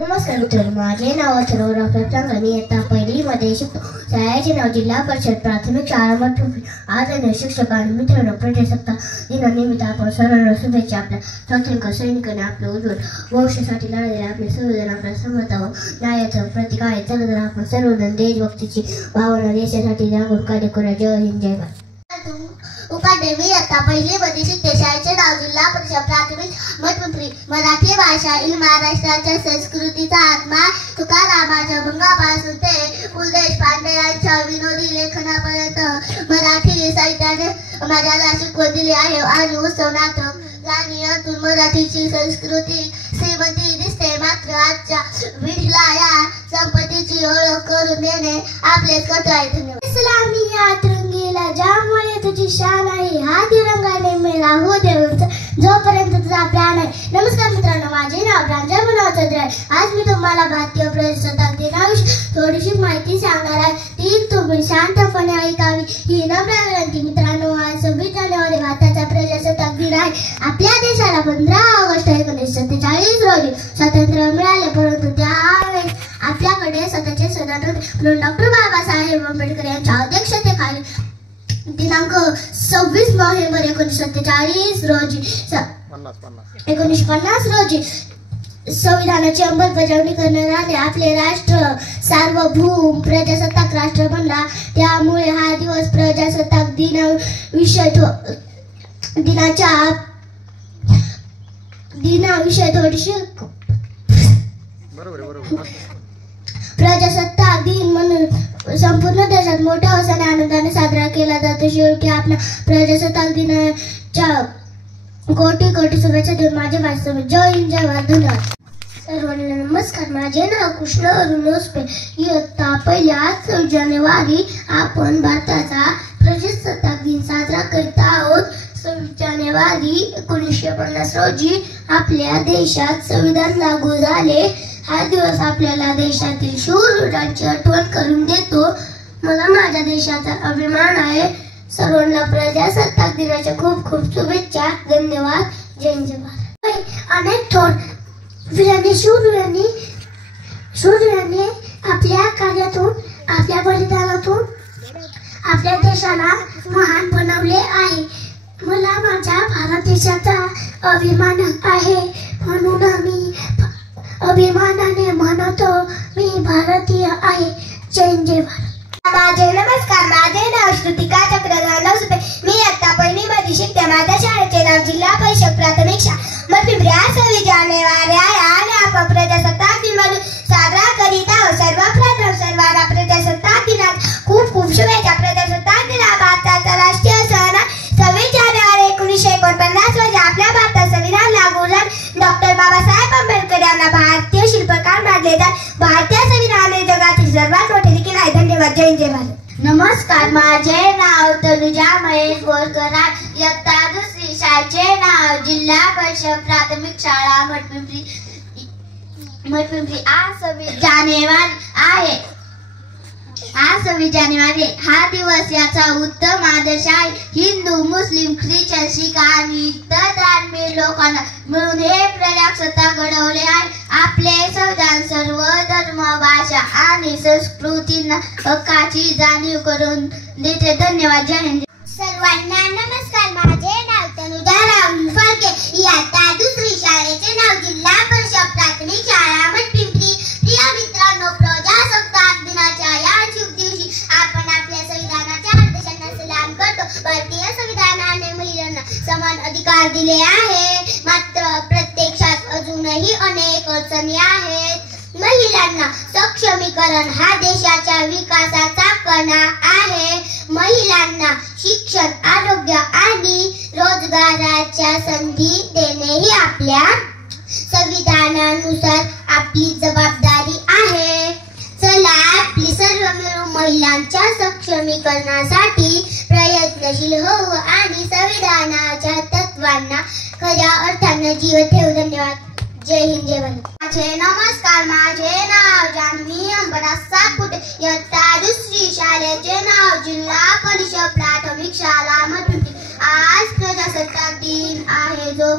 नमस्कार मित्रांनो, माझे नाव अथर्व डॉक्टर मी इयत्ता पहिलीमध्ये शिकतो. शाळेचे नाव जिल्हा परिषद प्राथमिक शाळा मठपिंपरी. आज शिक्षक आणि मित्रांनो, प्रजासत्ताक दिनानिमित्त आपण सर्वांना शुभेच्छा. आपल्या स्वातंत्र्य सैनिकांनी आपलं उज्ज्वल भविष्यासाठी लढलेले आपले संविधान आपल्या समता व न्यायाचं प्रतीक आहे. चला तर आपण सर्वजण देशभक्तीची भावना देशासाठी जागरूक कार्य करूया. जय हिंद, जय भारत. मी आता पहिलीमध्ये शिकते. शाळेचे नाव जिल्हा परिषद प्राथमिक मठपिंपरी. मराठी भाषा ही महाराष्ट्राच्या संस्कृतीचा आत्मा. तुकारामाच्या भंगापासून ते पु ल देशपांडे यांच्या विनोदी लेखनापर्यंत मराठी साहित्याने माझ्याला शिकवण दिली आहे. आणि उत्सव नाटक गाण्यातून मराठीची संस्कृती श्रीमंती दिसते. मात्र आजच्या पिढीला या संपत्तीची ओळख करून देणे आपलेच कर्तव्य आहे. धन्यवाद. इस्लामी यात रंगीला ज्यामुळे तुझी शान आहे, हा तिरंगाने मेला हो देव जोपर्यंत तुझा प्राण आहे. नमस्कार मित्रांनो, माझे नाव प्रांजल मनोहर आहे. आज मी तुम्हाला भारतीय प्रजासत्ताक दिनाविषयी थोडीशी माहिती सांगणार आहे. ती तुम्ही शांतपणे ऐकावी ही नम्र विनंती. मित्रांनो, आज 26 जानेवारी भारताचा प्रजासत्ताक दिन आहे. आपल्या देशाला 15 ऑगस्ट 1947 रोजी स्वातंत्र्य मिळाले, परंतु त्यावेळेस आपल्याकडे स्वतःचे स्वातंत्र्य म्हणून डॉक्टर बाबासाहेब आंबेडकर यांच्या अध्यक्षतेखाली दिनांक 26 नोव्हेंबर 1947 रोजी 1950 रोजी संविधानाची अंमलबजावणी करण्यात आली. आपले राष्ट्र सार्वभौम प्रजासत्ताक राष्ट्र बनला. त्यामुळे हा दिवस प्रजासत्ताक दिनाविषयी थोडीशी प्रजासत्ताक दिन म्हणून संपूर्ण देशात मोठ्या उत्साहाने आनंदाने साजरा केला जातो. शेवटी आपल्या प्रजासत्ताक दिनाच्या कोटी कोटी शुभेच्छा देऊन माझे भाषण. जय हिंद, जय भारत. धन्यवाद. सर्वांना नमस्कार. माझे नाव कृष्ण अरुण ओसपे. इयत्ता पहिली. आज 26 जानेवारी आपण भारताचा प्रजासत्ताक दिन साजरा करत आहोत. 26 जानेवारी 1950 रोजी आपल्या देशात संविधान लागू झाले. हा दिवस आपल्याला देशातील शूरवीरांची आठवण करून देतो. मला माझ्या देशाचा अभिमान आहे. सर्वांना प्रजासत्ताक दिनाच्या खूप खूप शुभेच्छा. धन्यवाद. जय हिंद, जय भारत. अनेक थोर शूरवीरांनी आपल्या कार्यातून, आपल्या बलिदानातून आपल्या देशाला महान बनवले आहे. मला माझ्या भारत देशाचा अभिमान आहे. म्हणून मी अभिमानाने म्हणतो, मी भारतीय आहे. जय हिंद, जय भारत. नमस्कार. माझे नाव श्रुतिका चक्रधर सुपे. मी आता पहिलीमध्ये शिकते. माझ्या शाळेचे नाव जिल्हा परिषद प्राथमिक शाळा मठपिंपरी. आज 26 जानेवारी आहे आणि आपण प्रजासत्ताक दिन म्हणून साजरा करीत आहोत. सर्वप्रथम सर्वांना प्रजासत्ताक दिनाच्या खूप खूप शुभेच्छा. प्रजासत्ताक दिन हा भारताचा राष्ट्रीय सण. 26 जानेवारी 1949 रोजी आपल्या भारतात संविधान लागू झाले. डॉक्टर बाबासाहेब आंबेडकर यांना भारतीय शिल्पकार मानले जाते. भारतीय संविधान हे जगातील सर्वात मोठे देखील आहे. धन्यवाद. जय हिंद, जय भारत. नमस्कार. माझे नाव तनुजा महेश बोरकर आहे. इयत्ता दुसरी. शाळेचे नाव जिल्हा परिषद प्राथमिक शाळा मठपिंपरी. आज 26 जानेवारी आहे. हा दिवस याचा उत्तम आदर्श आहे. हिंदू, मुस्लिम, ख्रिश्चन, शीख आणि इतर धार्मिक लोकांना मिळून हे प्रजासत्ताक घडवले आहे. आपले संविधान सर्व धर्म, भाषा आणि संस्कृतींना हक्काची जाणीव करून देते. धन्यवाद. जय हिंद. सर्वांना नमस्कार. माझे नाव तनुजा राहुल फाळके. इयत्ता दुसरी. शाळेचे नाव जिल्हा परिषद प्राथमिक शाळा मठपिंपरी. प्रिय मित्रांनो, प्रजासत्ताक दिनाच्या या शुभ दिवशी आपण आपल्या संविधानाच्या आदर्शांना सलाम करतो. भारतीय संविधानाने महिलांना समान अधिकार दिले आहे. मात्र प्रत्यक्षात अजूनही अनेक अडचणी आहेत. महिलांना सक्षमीकरण हा देशाच्या विकासाचा कणा आहे. महिलांना शिक्षण, आरोग्य आणि रोजगाराच्या संधी देणे ही आपल्या संविधानानुसार आपली जबाबदारी आहे. चला आपली सर्व मिळून महिलांच्या सक्षमीकरणासाठी प्रयत्नशील होऊ आणि संविधानाच्या तत्वांना खऱ्या अर्थाने जीव ठेवू. धन्यवाद. जय हिंद, जय भारत. नमस्कार. माझे नाव जान्हवी अंबराज सातपुते. इयत्ता दुसरी. शाळेचे नाव जिल्हा परिषद प्राथमिक शाळा मठपिंपरी. आज प्रजासत्ताक दिन आहे, जो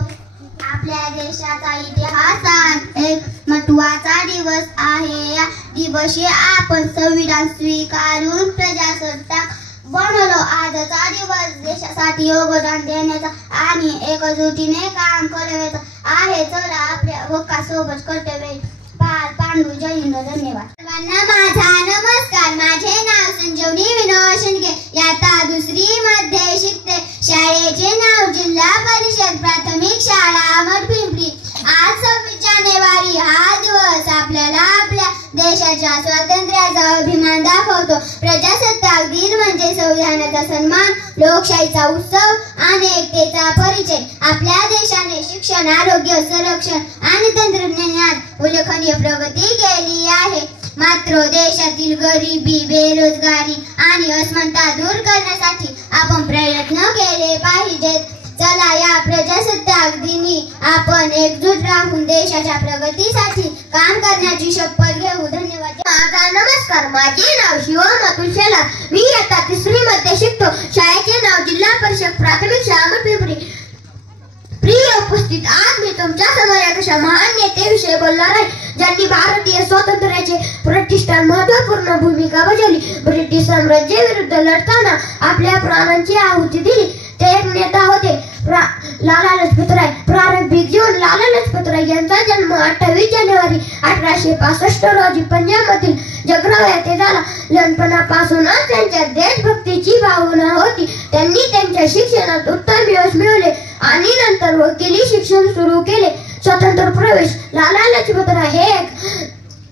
आपल्या देशाचा इतिहासात एक महत्त्वाचा दिवस आहे. या दिवशी आपण संविधान स्वीकारून प्रजासत्ताक बनवलो. आजचा दिवस देशासाठी योगदान देण्याचा आणि एकजुटीने काम करण्याचा आहे. चला आपल्या हक्कासोबत कर्तव्य पार पांडू. जय हिंद. धन्यवाद. सर्वांना माझा नमस्कार. माझे नाव संजीवनी विनोद शिंदे. इयत्ता 2री मध्ये शिकते. शाळेचे नाव जिल्हा परिषद प्राथमिक शाळा मठपिंपरी. आज 26 जानेवारी हा दिवस आपल्याला आपल्या देशाच्या स्वातंत्र्याचा अभिमान दाखवतो. प्रजासत्ताक दिन म्हणजे संविधानाचा सन्मान, लोकशाहीचा उत्सव आणि एकतेचा परिचय. आपल्या देशाने शिक्षण, आरोग्य, संरक्षण आणि तंत्रज्ञानात उल्लेखनीय प्रगती केली आहे. मात्र देशातील गरिबी, बेरोजगारी आणि असमानता दूर करण्यासाठी आपण प्रयत्न केले पाहिजेत. चला या प्रजासत्ताक दिनी आपण एकजूट राहून देशाच्या प्रगतीसाठी काम करण्याची शपथ घेऊ. धन्यवाद. माझा नमस्कार. माझे नाव शिवम अतुल शेलार. मी इयत्ता 3री मध्ये शिकतो. शाळेचे नाव जिल्हा परिषद प्राथमिक शाळा मठपिंपरी. प्रिय उपस्थित, आज मी तुमच्या समोर एक अशा महान नेत्याविषयी बोलणार आहे ज्यांनी भारतीय स्वातंत्र्याचे प्रतिष्ठान महत्त्वपूर्ण भूमिका बजावली. ब्रिटिश साम्राज्य विरुद्ध लढताना आपल्या प्राणांची आहुती दिली. ते एक नेता होते, लाला लजपत राय. प्रारंभिक जीवन. लाला लजपत राय यांचा जन्म 28 जानेवारी 1865 रोजी पंजाब मधील जगराव येथे झाला. लहानपणापासूनच त्यांच्यात देशभक्तीची भावना होती. त्यांनी त्यांच्या शिक्षणात उत्तम यश मिळवले आणि नंतर वकिली शिक्षण सुरू केले. स्वतंत्र प्रवेश. लाला लजपत राय हे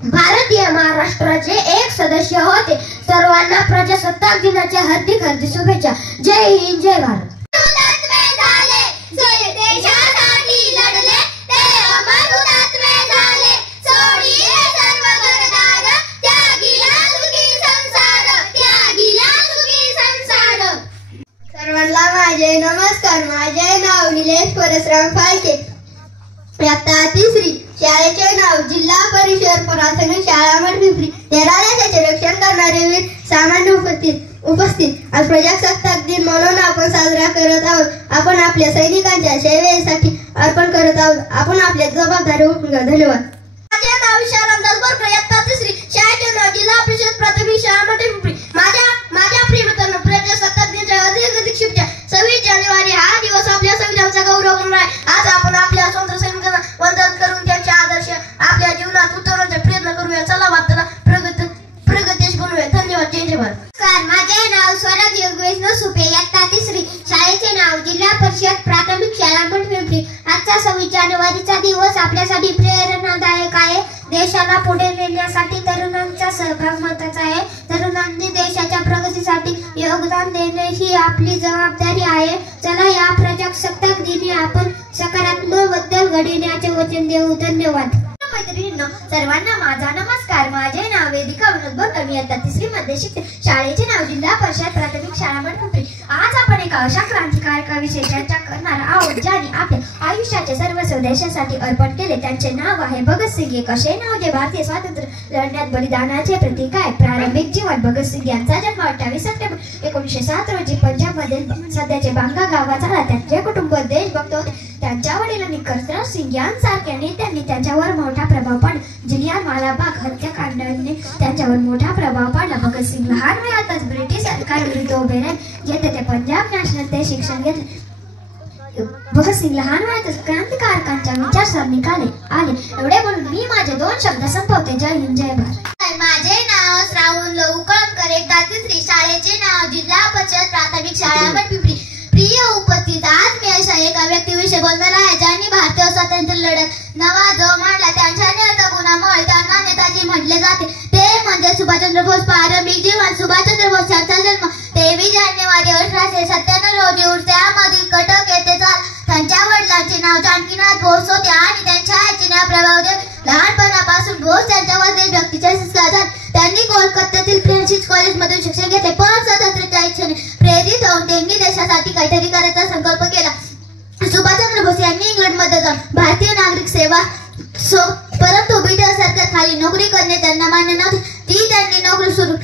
भारतीय महाराष्ट्राचे एक सदस्य होते. सर्वांना प्रजासत्ताक दिनाच्या हार्दिक हार्दिक शुभेच्छा. जय हिंद, जय भारत. सर्वांना माझे नमस्कार. माझे नाव निलेश परसराम फाळके. इयत्ता 3री. शाळेचे नाव जिल्हा परिषद प्राथमिक शाळा मठपिंपरी. 13 देशाचे रक्षण करणारे वीर सामान्य उपस्थित. आज प्रजासत्ताक दिन म्हणून आपण साजरा करत आहोत. आपण आपल्या सैनिकांच्या सेवेसाठी अर्पण करत आहोत. आपण आपल्या जबाबदारी ओळखून घ्या. धन्यवाद. माझे नाव विशाल रामदास बोरकर. इयत्ता 3री. शाळेचे नाव जिल्हा परिषद प्राथमिक शाळा मठपिंपरी. माझ्या प्रिय मित्रांनो, प्रजासत्ताक दिनाच्या हार्दिक शुभेच्छा. 26 जानेवारी हा दिवस आपल्या संविधानाचा गौरव करणार आहे. आज आपण आपल्या स्वातंत्र्य सैनिकांना वंदन करून त्यांचे आदर्श आपल्या जीवनात उतरवण्याचा प्रयत्न करूया. चला वाटला प्रगत देश बनवूया. धन्यवाद. जय जय भारत. माझे नाव स्वराज योगेश नसुपे. इयत्ता 3री. शाळेचे नाव जिल्हा परिषद प्राथमिक शाळा मठपिंपरी. आजचा 26 जानेवारीचा दिवस आपल्यासाठी प्रेरणादायक आहे. देशाला पुढे नेण्यासाठी तरुणांचा सहभाग महत्त्वाचा आहे. तरुणांनी देशाच्या प्रगतीसाठी योगदान देणे ही आपली जबाबदारी आहे. चला या प्रजासत्ताक दिनी आपण सकारात्मक बदल घडविण्याचे वचन देऊ. धन्यवाद. मैत्रिणींनो, सर्वांना माझा नमस्कार. माझे नाव वेदिका विनोद बोरकर. मी इयत्ता 3री मध्ये शिकते. शाळेचे नाव जिल्हा परिषद प्राथमिक शाळा मठपिंपरी. आज आपण एका अशा क्रांतिकारकाविषयी चर्चा करणार आहोत ज्यांनी आपल्या आयुष्याचे सर्वस्व देशासाठी अर्पण केले. त्यांचे नाव आहे भगतसिंग. एक असे नाव जे भारतीय स्वातंत्र्य लढण्यात बलिदानाचे प्रतीक आहे. प्रारंभिक जीवन. भगतसिंग यांचा जन्म 28 सप्टेंबर 1907 रोजी पंजाब मधील सध्याचे बांगा गावात झाला. त्यांचे कुटुंब देशभक्त होते. त्यांच्या वडिलांनी करसराव सिंग यांसारख्या नेत्यांनी त्यांच्यावर मोठा प्रभाव पाडला. जलियांवाला बाग हत्याकांडाने त्यांच्यावर मोठा प्रभाव पाडला. भगतसिंग लहान वयातच ब्रिटिश अधिकाऱ्यांविरुद्ध उभे राहिले, जेथे ते पंजाब नॅशनल ते शिक्षण घेतले. भगतसिंग लहान वयातच क्रांतिकारकांच्या विचारसरणीकडे आले. एवढे बोलून मी माझे 2 शब्द संपवते. जय हिंद, जय भारत. माझे नाव श्रावण लवकळकर. इयत्ता 3री. शाळेचे नाव जिल्हा परिषद प्राथमिक शाळा मठपिंपरी. प्रिय उपस्थित, आज मी अशा एका व्यक्तीविषयी बोलणार आहे ज्यांनी भारतीय स्वातंत्र्य लढत नवा जो मांडला. त्यांच्या निर्गुणामुळे त्यांना नेताजी म्हटले जाते. ते म्हणजे सुभाषचंद्र बोस. प्रारंभिक जीवन. सुभाषचंद्र बोस यांचा जन्म 23 जानेवारी 1897 रोजी उर्स्यामधील कटक येथे झाला. त्यांच्या वडिलांचे नाव जानकीनाथ बोस होते आणि त्यांच्या आईचे नाव प्रभावदेव. लहानपणापासून बोस त्यांच्यावर देशभक्तीचे संस्कार झाले. त्यांनी कोलकात्यातील फ्रेंसिस कॉलेजमधून शिक्षण घेतले. पण स्वातंत्र्याच्या इच्छेने प्रेरित होऊन त्यांनी देशासाठी काहीतरी करायचा संकल्प केला. सुभाषचंद्र बोस यांनी इंग्लंडमध्ये जाऊन भारतीय नागरिक सेवा परंतु ब्रिटिश सरकारखाली नोकरी करणे त्यांना मान्य नव्हते. त्यांनी नोकरी सोडून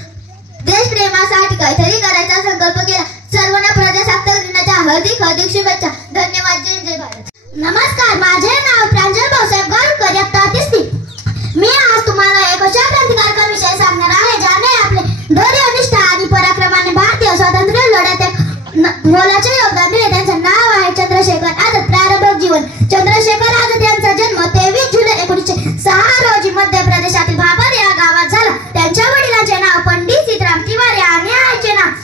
देशप्रेमासाठी काहीतरी करायचा संकल्प केला. सर्वांना प्रजासत्ताक दिनाच्या हार्दिक शुभेच्छा. धन्यवाद. जय जय भारत. नमस्कार, माझे नाव प्रांजल भाऊसाहेब गारकर, इयत्ता 3री. मी आज तुम्हाला एक अशा क्रांतिकारकाविषयी सांगणार आहे ज्याने आपले धैर्य, निष्ठा आणि पराक्रमाने भारतीय स्वातंत्र्य लढ्यात एक मोलाचे योगदान दिले. त्यांचे नाव आहे चंद्रशेखर आझाद. प्रारंभिक जीवन. चंद्रशेखर आझाद यांचा जन्म 23 जुलै 1906 रोजी मध्य प्रदेशातील भाबर या गावात झाला. त्यांच्या वडिलांचे नाव पंडित सीताराम तिवारी आणि आईचे नाव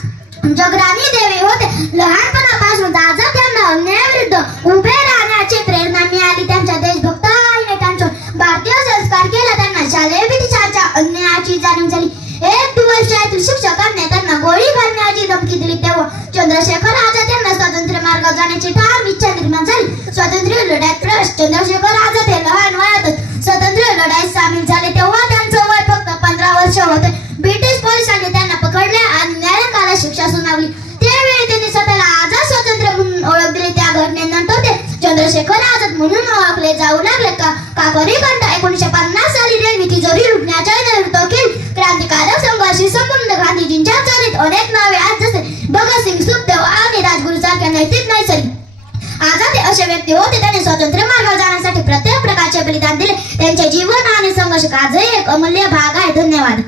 जगरानी देवी होते. लहानपणापासून आझाद यांना अन्यायाविरुद्ध उभे राहण्याची प्रेरणा मिळाली. त्यांच्या देशभक्त आईने त्यांच्यावर भारतीय संस्कार केला. त्यांना शालेय ब्रिटिशांच्या अन्यायाची जाणीव झाली. एक दिवस शाळेतील शिक्षकांनी त्यांना गोळी घालण्याची धमकी दिली. तेव्हा चंद्रशेखर आझाद यांना स्वातंत्र्य मार्गावर जाण्याची ठाम इच्छा निर्माण झाली. स्वातंत्र्य लढ्यात प्रवेश. चंद्रशेखर आझाद हे लहान वयातच स्वातंत्र्य लढ्यात सामील झाले. तेव्हा त्यांचं वय फक्त 15 वर्ष होते. ब्रिटिश पोलिसांनी त्यांना पकडले आणि न्यायालयाला शिक्षा सुनावली. त्यावेळी त्यांनी स्वतःला आझाद स्वातंत्र्य म्हणून ओळख दिली. त्या घटनेनंतर ते चंद्रशेखर आझाद म्हणून ओळखले जाऊ लागले. काकोरी कंठ 1950 साली रेल्वे तिजोरी लुटण्याच्या नेतृत्व केली. क्रांतिकारक संघर्षी संबंध. गांधीजींच्या चालीत अनेक नावे आहेत जसे भगतसिंग, सुखदेव आणि राजगुरू सारख्या नैतिक नैसर्गिक आझाद हे असे व्यक्ती होते. त्यांनी स्वातंत्र्य मार्गावर जाण्यासाठी प्रत्येक प्रकारचे बलिदान दिले. त्यांचे जीवन आणि संघर्ष आजही एक अमूल्य भाग आहे. धन्यवाद.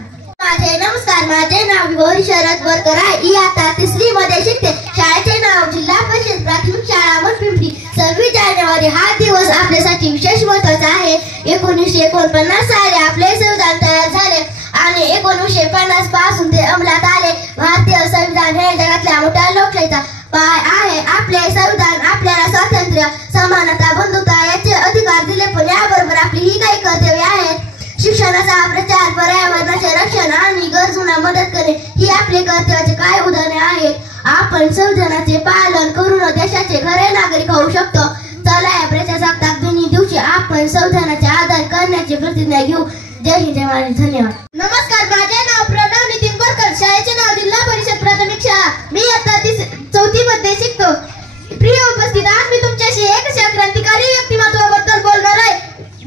नमस्कार, माझे नाव गौरी शरद बोरकर आहे. इयत्ता 3री मध्ये शिकते. शाळेचे नाव जिल्हा परिषद प्राथमिक शाळा पिंपरी. 26 जानेवारी हा दिवस आपल्यासाठी विशेष महत्वाचा आहे. 1949 साली आपले संविधान तयार झाले आणि 1950 पासून ते अंमलात आले. भारतीय संविधान हे जगातल्या मोठ्या लोकशाहीचा पाय आहे. आपले संविधान आपल्याला स्वातंत्र्य, समानता, बंधुता याचे अधिकार दिले, पण याबरोबर आपली ही काही कर्तव्ये आहेत. शिक्षणाचा प्रचार, पर्यावरणाचे रक्षण आणि गरजूंना मदत करणे ही आपले कर्तव्याचे काय उदाहरणे आहेत. आपण संविधानाचे पालन करून देशाचे खरे नागरिक होऊ शकतो. चला या प्रजासत्ताक दिनी दिवशी आपण संविधानाचे आदर करण्याची प्रतिज्ञा घेऊ. जय हिंद, जय महाराष्ट्र. धन्यवाद. नमस्कार, माझे नाव प्रणव नितीन बोरकर. शाळेचे नाव जिल्हा परिषद प्राथमिक शाळा. मी इयत्ता 4थी मध्ये शिकतो. प्रिय उपस्थित, आज मी तुमच्याशी एक अशा क्रांतिकारी व्यक्तिमत्वाबद्दल बोलणार आहे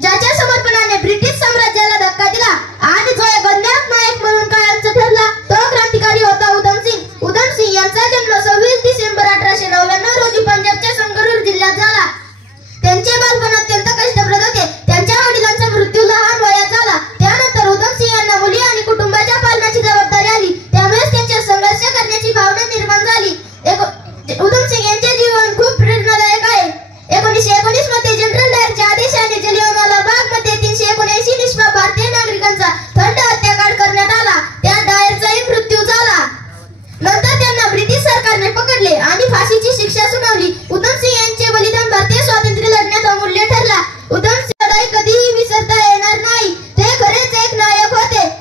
ज्याच्या समर्पणाने ब्रिटिश साम्राज्याला धक्का दिला आणि जो एक अज्ञात नायक म्हणून कायमचा ठरला. तो क्रांतिकारी होता उधम सिंग. उधम सिंग यांचा जन्म 26 डिसेंबर 1899 रोजी पंजाबच्या संगरूर जिल्ह्यात झाला. त्यांचे बालपण अत्यंत कष्टप्रद होते. त्यांच्या वडिलांचा मृत्यू लहान वयात झाला. त्यानंतर उधम सिंग यांना मुली आणि कुटुंबाच्या पालनाची जबाबदारी आली. त्यामुळेच त्यांच्या संघर्ष करण्याची भावना निर्माण झाली. उधम सिंग यांचे जीवन खूप प्रेरणादायक आहे. 1919 मध्ये जनरल डायरच्या आदेशाने जालियनवाला बाग मध्ये 379 निष्पाप भारतीय नागरिकांचा थंड हत्याकांड करण्यात आला. त्यात डायरचाही मृत्यू झाला. नंतर त्यांना ब्रिटिश सरकारने पकडले आणि फाशीची शिक्षा सुनावली. उधम सिंग यांचे बलिदान भारतीय स्वातंत्र्य लढण्यात अमूल्य ठरला. उधम सिंग कधीही विसरता येणार नाही. ते खरेच एक नायक होते.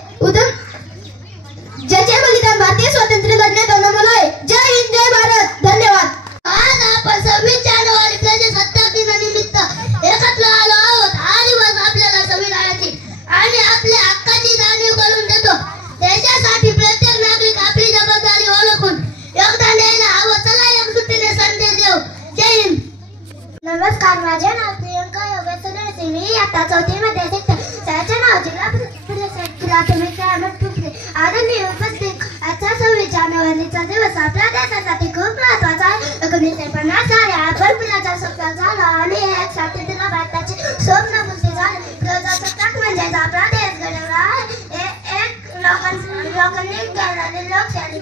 ज्याचे बलिदान भारतीय स्वातंत्र्य लढण्यात अनमोल आहे. जय हिंद, जय भारत. धन्यवाद. आज आपण 26 जानेवारी प्रजासत्ताक दिनानिमित्त एकत्र आलो आहोत. हा दिवस आपल्याला संविधानाची आणि आपल्या हक्काची जाणीव करून देतो. देशासाठी प्रत्येक नागरिक आपली जबाबदारी ओळखून योगदान द्यायला हवं. चला एकजुटीने संदेश देऊ. जय हिंद. नमस्कार, माझे नाव प्रियंका योगेश सिंग. मी इयत्ता 4थी मध्ये शिकते. शाळेचे नाव जिल्हा परिषद प्राथमिक शाळा पिंपरी. आदरणीय उपस्थित, आजचा 26 जानेवारीचा दिवस आपल्या देशासाठी खूप महत्वाचा आहे. 1950 साली आपण सत्ता झाला आणि एक स्वातंत्र्य भारताचे स्वप्न पूर्ण झाले. प्रजासत्ताक म्हणजेच आपला देश घडवला आहे. एक लोकांनी केलेली लोकशाही.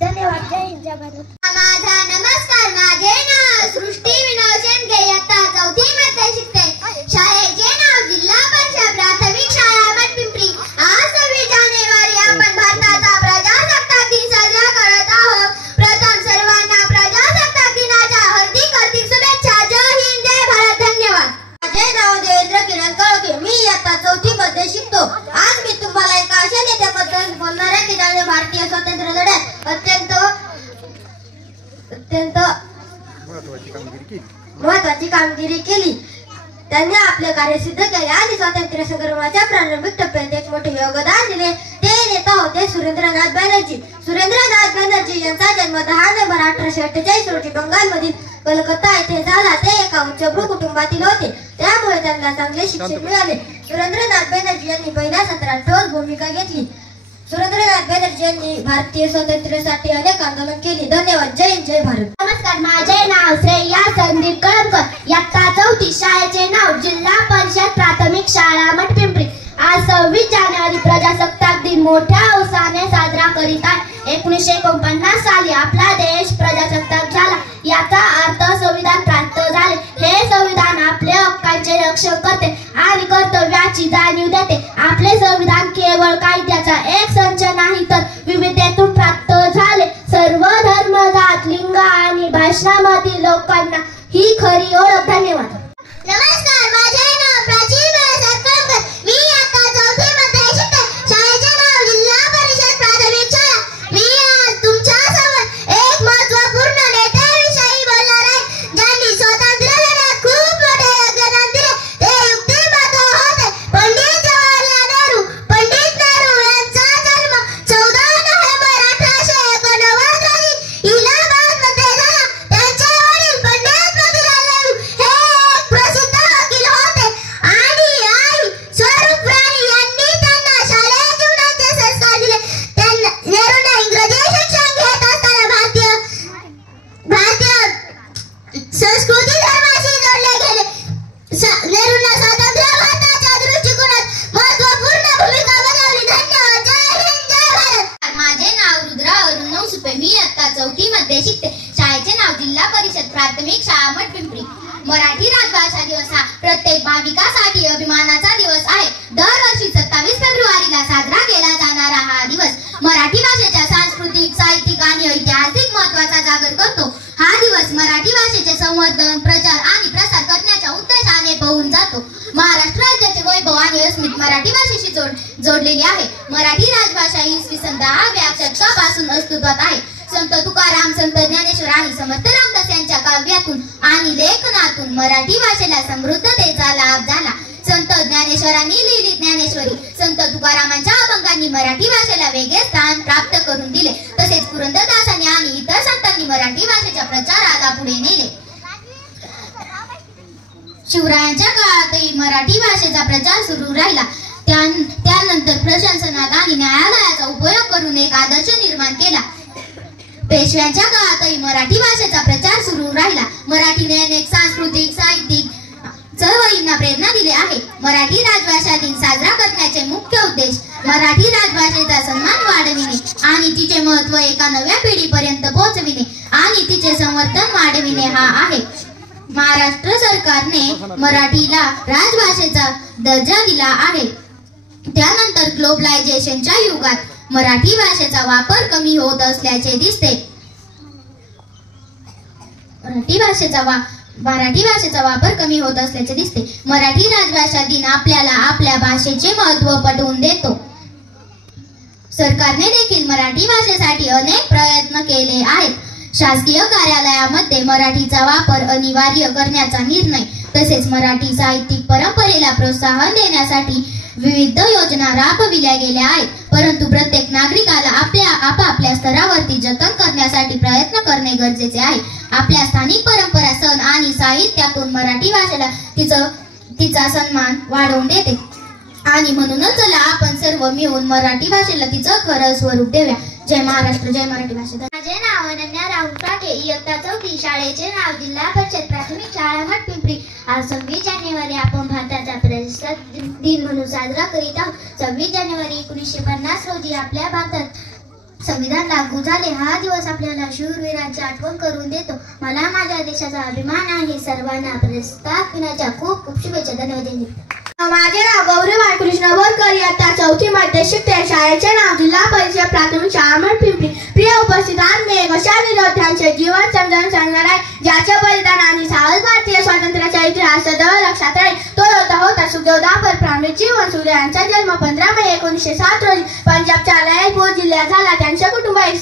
धन्यवाद. जय हिंद, जय भारत. माझा नमस्कार, माझे नाव सृष्टी विनोद शेंडगे. इयत्ता 4थी मध्ये शिकते. शाळेचे नाव जिल्हा परिषद प्राथमिक शाळा पिंपरी. आज 26 जानेवारी आपण भारताचा प्रजासत्ताक दिन साजरा करत आहोत. प्रथम सर्वांना प्रजासत्ताक दिनाच्या हार्दिक शुभेच्छा. जय हिंद, जय भारत. धन्यवाद. माझे नाव देवेंद्र किरण काळके. मी इयत्ता 4थी मध्ये शिकतो. आज मी तुम्हाला एका अशा नेत्याबद्दल बोलणार आहे की ज्याने भारतीय स्वातंत्र्य लढ्यात अत्यंत महत्वाची कामगिरी केली. त्यांनी आपले कार्य सिद्ध केले आणि स्वातंत्र्य संग्रामाच्या प्रारंभिक टप्प्यात एक मोठे योगदान दिले. ते नेता होते सुरेंद्रनाथ बॅनर्जी. सुरेंद्रनाथ बॅनर्जी यांचा जन्म 10 नोव्हेंबर 1848 रोजी बंगालमधील कलकत्ता येथे झाला. ते एका उच्चभ्रू कुटुंबातील होते, त्यामुळे त्यांना चांगले शिक्षण मिळाले. सुरेंद्रनाथ बॅनर्जी यांनी पहिल्या सत्रात ठोस भूमिका घेतली. सुरेंद्रनाथ बॅनर्जी यांनी भारतीय स्वातंत्र्यासाठी अनेक आंदोलन केले. धन्यवाद. जय हिंद, जय भारत. नमस्कार, माझे नाव श्रेया संदीप कळमकर. इयत्ता 4थी. शाळेचे नाव जिल्हा परिषद प्राथमिक शाळा मठपिंपरी. आज 26 जानेवारी प्रजासत्ताक दिन मोठ्या उत्साहाने साजरा करीत आहे. 1949 साली आपला देश प्रजासत्ताक झाला. याचा अर्थ संविधान प्राप्त झाले. हे संविधान आपले हक्कांचे रक्षण करते आणि कर्तव्याची जाणीव देते. आपले संविधान केवळ कायद्याचा एक संच नाही तर विविधतेतून प्राप्त झाले. सर्व धर्म, जात, लिंग आणि भाषणामधील लोकांना ही खरी ओळख. धन्यवाद. नमस्कार, माझे नाव प्राची कळमकर. मी आता 4थी मध्ये शिकते. शाळेचे नाव जिल्हा परिषद प्राथमिक शाळा. मी आज तुमच्या समोर एक महत्त्वपूर्ण नेत्याविषयी बोलणार आहे, ज्यांनी स्वातंत्र्य लढ्यात खूप मोठे योगदान दिले. ते युक्तिवादी होते. पंडित जवाहरलाल नेहरू. पंडित नेहरू यांचा जन्म 14 नोव्हेंबर 1889 रोजी इलाहाबाद मध्ये झाला. त्यांचे वडील पंडित मोतीलाल नेहरू हे एक प्रसिद्ध वकील होते आणि आई स्वरूप राणी यांनी त्यांना शालेय जीवनाचे संस्कार दिले. नेहरूंना इंग्रजी शिक्षण घेत असताना भारतीय संस्कृती धर्माशी जोडले गेले. नेहरूंना स्वातंत्र्य भारताच्या दृष्टिकोनात महत्त्वपूर्ण भूमिका बजावली. धन्यवाद. जय हिंद, जय भारत. माझे नाव रुद्रा अरुण नवसुपे. मी इयत्ता 4थी मध्ये शिकते. शाळेचे नाव जिल्हा परिषद प्राथमिक शाळा मठपिंपरी. मराठी राजभाषा दिवस हा प्रत्येक भाविकासाठी अभिमानाचा दिवस आहे. दरवर्षी 27 फेब्रुवारीला साजरा केला जाणारा हा दिवस मराठी भाषेच्या सांस्कृतिक, साहित्यिक आणि ऐतिहासिक महत्त्वाचा जागर करतो. हा दिवस मराठी भाषेचे संवर्धन, प्रचार आणि प्रसार करण्याच्या उद्देशाने पाहून जातो. महाराष्ट्र राज्याचे वैभव आणि अस्मिता मराठी भाषेशी जोडलेली आहे. मराठी राजभाषा इसवी सन 10व्या शतकापासून अस्तित्वात आहे. संत तुकाराम, संत ज्ञानेश्वर आणि समर्थ रामदास यांच्या काव्यातून आणि लेखनातून मराठी भाषेला समृद्धतेचा लाभ झाला. संत ज्ञानेश्वरांनी लिहिली ज्ञानेश्वरी. संत तुकारामांच्या अभंगांनी मराठी भाषेला वेगळे स्थान प्राप्त करून दिले. तसेच पुरंदरदासांनी आणि इतर संतांनी मराठी भाषेच्या प्रचाराला पुढे नेले. शिवरायांच्या काळातही मराठी भाषेचा प्रचार सुरू राहिला. त्यानंतर प्रशासनात आणि न्यायालयाचा उपयोग करून एक आदर्श निर्माण केला. पेशव्यांच्या काळातही मराठी भाषेचा प्रचार सुरू राहिला. मराठीने अनेक सांस्कृतिक, साहित्यिक चळवळींना प्रेरणा दिली आहे. मराठी राजभाषा दिन साजरा करण्याचे मुख्य उद्देश मराठी राजभाषेचा सन्मान वाढविणे आणि तिचे महत्त्व एका नव्या पिढीपर्यंत पोहोचविणे आणि तिचे संवर्धन वाढविणे हा आहे. महाराष्ट्र सरकारने मराठीला राजभाषेचा दर्जा दिला आहे. त्यानंतर ग्लोबलायझेशनच्या युगात मराठी भाषेचा वापर कमी होत असल्याचे दिसते. मराठी भाषेचा वापर कमी होत असल्याचे दिसते. मराठी राजभाषा दिन आपल्याला आपल्या भाषेचे महत्त्व पटवून देतो. सरकारने देखील मराठी भाषेसाठी अनेक प्रयत्न केले आहेत. शासकीय कार्यालयामध्ये मराठीचा वापर अनिवार्य करण्याचा निर्णय, तसेच मराठी साहित्यिक परंपरेला प्रोत्साहन देण्यासाठी विविध योजना राबविल्या गेल्या आहेत. परंतु प्रत्येक नागरिकाला आपापल्या स्तरावरती जतन करण्यासाठी प्रयत्न करणे गरजेचे आहे. आपल्या स्थानिक परंपरा, सण आणि साहित्यातून मराठी भाषेला तिचा सन्मान वाढवून देते आणि म्हणूनच चला आपण सर्व मिळून मराठी भाषेला तिचं खरं स्वरूप देऊया. जय महाराष्ट्र, जय मराठी भाषा. माझे नाव अनन्या राहुल काके. इयत्ता 4थी. शाळेचे नाव जिल्हा परिषद प्राथमिक शाळा मठपिंपरी. आज 26 जानेवारी आपण भारताचा प्रजासत्ताक दिन म्हणून साजरा करीत आहोत. 26 जानेवारी 1950 रोजी आपल्या भारतात संविधान लागू झाले. हा दिवस आपल्याला शूरवीरांची आठवण करून देतो. मला माझ्या देशाचा अभिमान आहे. सर्वांना प्रजासत्ताक दिनाच्या खूप खूप शुभेच्छा. धन्यवाद. माझे नाव गौरी बाळकृष्ण बोरकर. इयत्ता 4थी मध्ये शिकते. शाळेचे नाव जिल्हा परिषद प्राथमिक शाळा मठपिंपरी. प्रिय उपस्थितांत, मी एक अशा विद्यार्थ्यांचे जीवन समजावून सांगणार आहे ज्याचे बलिदान आणि सावध भारतीय स्वातंत्र्याचा इतिहास सदैव लक्षात राहील. तो होता सुखदेव दापर प्रांतची वंशुले यांचा जन्म 15 मे 1907 रोजी पंजाबच्या ललितपूर जिल्ह्यात झाला. त्यांचे कुटुंब एक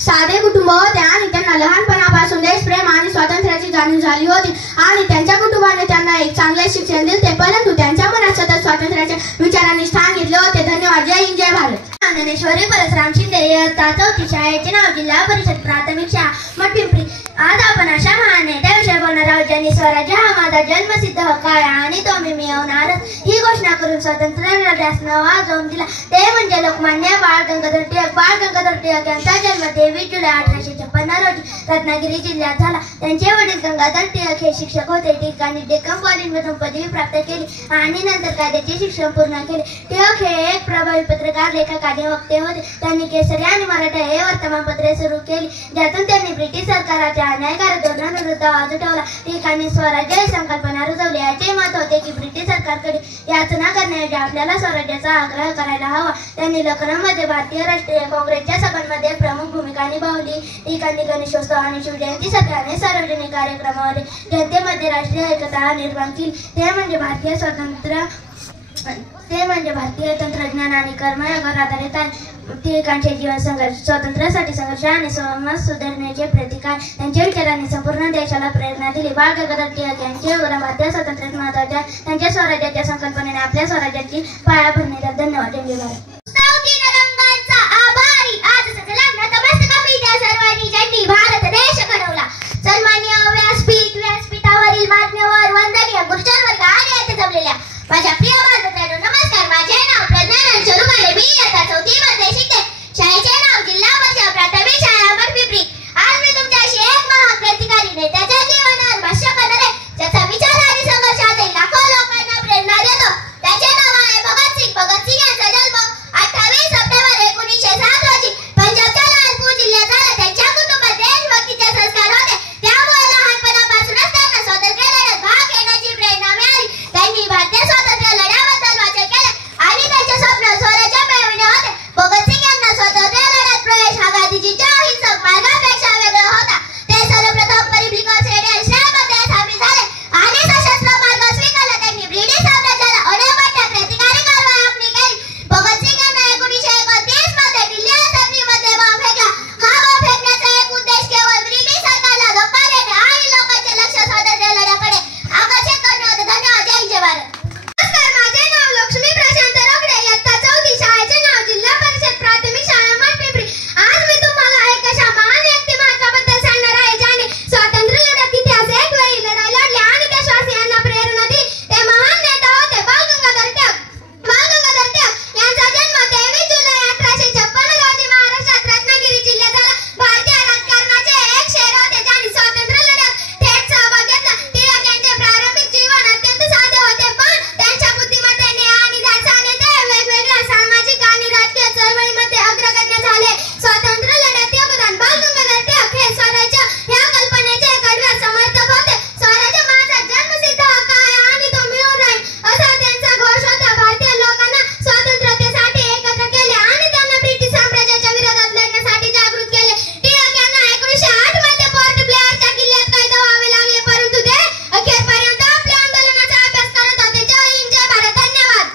साधे कुटुंब होते आणि त्यांना लहानपणापासून देशप्रेम आणि स्वातंत्र्याची जाणीव झाली होती आणि त्यांच्या कुटुंबाने त्यांना एक चांगले शिक्षण दिले, परंतु त्यांच्या मनात सतत स्वातंत्र्याच्या विचारांनी स्थान घेतले होते. धन्यवाद. जय हिंद, जय भारत. ज्ञानेश्वरी परसराम शिंदे. इयत्ता 4थी. शाळेचे नाव जिल्हा परिषद प्राथमिक शाळा मठपिंपरी. आज आपण अशा महान नेत्याविषयी बोलणार आहोत ज्यांनी स्वराज्य हा माझा जन्मसिद्ध हक्क आहे आणि तो मी मिळवणारच ही घोषणा करून स्वातंत्र्य लढ्यास नवा जोम दिला ते म्हणजे लोकमान्य बाळ गंगाधर टिळक यांचा जन्म 23 जुलै 1856 रोजी रत्नागिरी जिल्ह्यात झाला. त्यांचे वडील गंगाधर टिळक हे शिक्षक होते. टिळकांनी डेक्कन कॉलेजमधून पदवी प्राप्त केली आणि नंतर कायद्याचे शिक्षण पूर्ण केले. टिळक हे एक प्रभावी पत्रकार, लेखक आणि वक्ते होते. त्यांनी केसरी आणि मराठा हे वर्तमानपत्रे सुरू केली ज्यातून त्यांनी ब्रिटिश सरकाराच्या अन्यायकारक धोरणांविरुद्ध आवाज उठवला. टिळकांनी स्वराज्य ही संकल्पना रुजवली. याचे मत होते की ब्रिटिश सरकारकडे याचना करण्याऐवजी आपल्याला स्वराज्याचा आग्रह करायला हवा. त्यांनी लखनौमध्ये भारतीय राष्ट्रीय काँग्रेसच्या सभांमध्ये प्रमुख भूमिका निभावली. टिळकांनी गणेशोत्सव आणि शिवजयंती सारख्या अनेक सार्वजनिक कार्यक्रमाद्वारे जनतेमध्ये राष्ट्रीय एकता निर्माण केली. ते म्हणजे भारतीय तंत्रज्ञान आणि कर्मयोगावर आधारित आहे. टिळकांचे जीवन संघर्ष स्वातंत्र्यासाठी संघर्ष आणि समाज सुधारण्याचे प्रतीक आहे. त्यांच्या विचारांनी संपूर्ण देशाला प्रेरणा दिली. बाळ गंगाधर टिळक यांचे योगदान भारतीय स्वातंत्र्यात महत्त्वाचे आहे. त्यांच्या स्वराज्याच्या संकल्पनेने आपल्या स्वराज्याची पायाभरणी केली. धन्यवाद. जय भारत. सर्वांनी ज्यांनी भारत देश घडवला. सन्माननीय व्यासपीठावरील मान्यवर, वंदनीय गुरुजन वर्ग आणि येथे जमलेल्या माझ्या प्रिय बांधवांनो नमस्कार. माझे नाव प्रज्ञानंद स्वरूप आहे. मी इयत्ता 4थी मध्ये शिकते. शाळेचे नाव जिल्हा परिषद प्राथमिक शाळा मठपिंपरी. आज मी तुमच्याशी एक महान क्रांतिकारी नेत्याच्या जीवनावर भाष्य करणार आहे ज्याचा विचार आणि संघर्षातही लाखो लोकांना प्रेरणा देतो. त्याचे नाव आहे भगत सिंग. भगत सिंग यांचा जन्म 28 सप्टेंबर 1907 रोजी पंजाबच्या लालपूर जिल्ह्यात झाला. त्यांच्या कुटुंबात देशभक्तीचे संस्कार होते. त्यामुळे लहानपणापासूनच त्यांना स्वातंत्र्य लढ्यात भाग घेण्याची प्रेरणा मिळाली. त्यांनी भारतीय स्वातंत्र्य लढ्याबद्दल वाचन केले आणि त्यांचे स्वप्न स्वराज्य मिळविणे होते. भगत सिंग यांना स्वातंत्र्य लढ्यात प्रवेश हा गांधीजीच्या अहिंसक मार्गापेक्षा वेगळा होता. ते सर्वप्रथम रिपब्लिकन रेडियल श्रेणीमध्ये सामील झाले आणि सशस्त्र मार्ग स्वीकारला. त्यांनी ब्रिटिश साम्राज्याला अनेक मोठ्या क्रांतिकारी कारवाई केली. भगत सिंग यांना 1931 मध्ये दिल्ली असेंब्लीमध्ये बॉम्ब फेकला. हा बॉम्ब फेकण्याचा एक उद्देश केवळ ब्रिटिश सरकारला धक्का देणे आणि लोकांचे लक्ष स्वातंत्र्य लढ्याकडे आकर्षित करणे होते. धन्यवाद. जय भारत. नमस्कार. माझे नाव लक्ष्मी प्रशांत रोकडे. इयत्ता 4थी. शाळेचे नाव जिल्हा परिषद प्राथमिक शाळा मठपिंपरी. आज मी तुम्हाला एक अशा महान व्यक्तिमत्वाबद्दल सांगणार आहे ज्याने स्वातंत्र्य लढ्यात इतिहास एक वेळी लढाई लढली आणि देशवासियांना प्रेरणा दिली. ते महान नेता होते बाळ गंगाधर टिळक. बाळ गंगाधर टिळक यांचा जन्म 23 जुलै 1856 रोजी महाराष्ट्रात रत्नागिरी जिल्ह्यात झाला. भारतीय राजकारणाचे एक शहर होते ज्यांनी स्वातंत्र्य लढ्यात थेट सहभाग घेतला. टिळक यांचे प्रारंभिक जीवन अत्यंत साधे होते पण त्यांच्या बुद्धिमत्तेने आणि धाडसाने ते वेगवेगळ्या सामाजिक आणि राजकीय चळवळीमध्ये अग्रगण्य झाले. स्वातंत्र्य लढ्यात योगदान. बाळ गंगाधर टिळक हे स्वराज्य या कल्पनेचे कडव्या समर्थक होते. स्वराज्य माझा जन्मसिद्ध हक्क आहे आणि तो मिळवून राहील असा त्यांचा घोष होता. भारतीय लोकांना स्वातंत्र्यासाठी एकत्र केले आणि त्यांना ब्रिटिश साम्राज्याच्या विरोधात लढण्यासाठी जागृत केले. टिळक यांना 1908 मध्ये पोर्ट ब्लेअरच्या किल्ल्यात कैद व्हावे लागले परंतु ते अखेरपर्यंत आपल्या आंदोलनाचा अभ्यास करत होते. जय हिंद. जय भारत. धन्यवाद.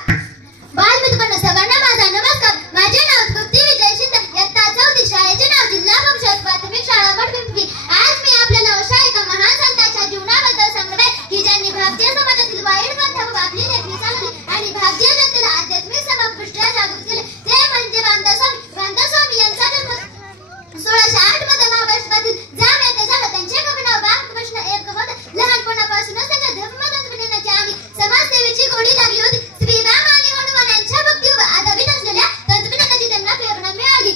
बालमित्रांनो सगळ्यांना माझा नमस्कार. माझे नाव स्फूर्ती विजय शिंदे. इयत्ता 4थी. शाळेचे नाव जिल्हा परिषद प्राथमिक शाळा मठपिंपरी. आज मी आपल्याला अशा एका महान संतांच्या जीवनाबद्दल सांगणार आहे की ज्यांनी भारतीय समाजातील वाईट प्रथावर आपली लेखणी चालवली आणि भारतीय जनतेला आध्यात्मिक समृष्टीला जागृत केले. ते म्हणजे रामदास स्वामी यांचा जन्म 1608 मध्ये महाराष्ट्रातील जाम येथे झाला. त्यांचे खरे नाव रामकृष्ण एक होते. लहानपणापासूनच त्यांच्या धर्मतंत्रज्ञानाची आणि समाजसेवेची गोडी लागली होती. श्रीराम आणि हनुमान यांच्या भक्तीवर आधारित असलेल्या तंत्रज्ञानाची त्यांना प्रेरणा मिळाली.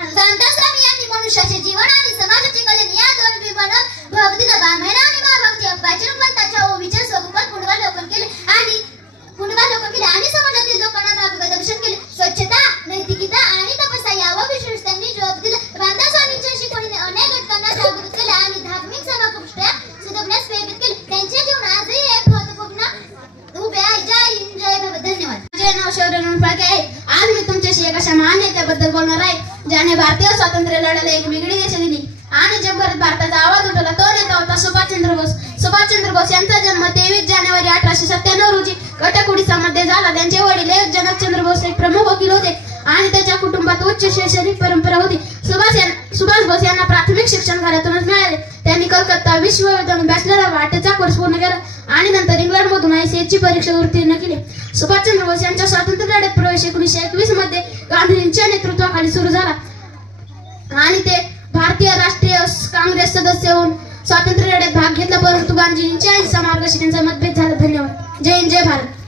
रामदास स्वामी यांनी मनुष्याचे जीवन आणि समाजाची कल्याण या दोन विमानात भक्तीला रामायण आणि महाभारत वाचन ग्रंथाच्या ओवीच्या स्वरूपात पुनरावलोकन केले आणि समाजातील लोकांना मार्गदर्शन केले. स्वच्छता, नैतिकता आणि तपस्या यावर विशेष त्यांनी जोर दिला. रामदास स्वामींच्या शिकवणीने अनेक घटकांना जागृत केले आणि धार्मिक समृष्टी सुधारण्यास प्रेरित केले. त्यांचे जीवन आजही एक महत्त्वपूर्ण उभे आहे. जय हिंद. जय भारत. धन्यवाद. माझे नाव शौर्य फाळके आहे. आज मी तुमच्याशी एक अशा महान नेत्याबद्दल बोलणार आहे ज्याने भारतीय स्वातंत्र्य लढ्याला एक वेगळी दिशा दिली आणि जगभरात भारताचा आवाज उठवला. तो नेता होता सुभाषचंद्र बोस. सुभाषचंद्र बोस यांचा जन्म 23 जानेवारी 1897 रोजी कटकुडीसामध्ये झाला. त्यांचे वडील एक जनकचंद्र बोस एक प्रमुख वकील होते आणि त्याच्या कुटुंबात उच्च शैक्षणिक परंपरा होती. सुभाष बोस यांना प्राथमिक शिक्षण घरातूनच मिळाले. त्यांनी कलकत्ता विश्वविद्यालयातून बॅचलर ऑफ आर्टचा कोर्स पूर्ण केला आणि नंतर इंग्लंडमधून ICSची परीक्षा उत्तीर्ण केली. सुभाषचंद्र बोस यांच्या स्वातंत्र्य लढ्यात प्रवेश 1921 मध्ये गांधीजींच्या नेतृत्वाखाली सुरू झाला आणि ते भारतीय राष्ट्रीय काँग्रेस सदस्य होऊन स्वातंत्र्य लढ्यात भाग घेतला, परंतु गांधीजींच्या अहिंसा मार्गाशी त्यांचा मतभेद झाला. धन्यवाद. जय हिंद, जय भारत.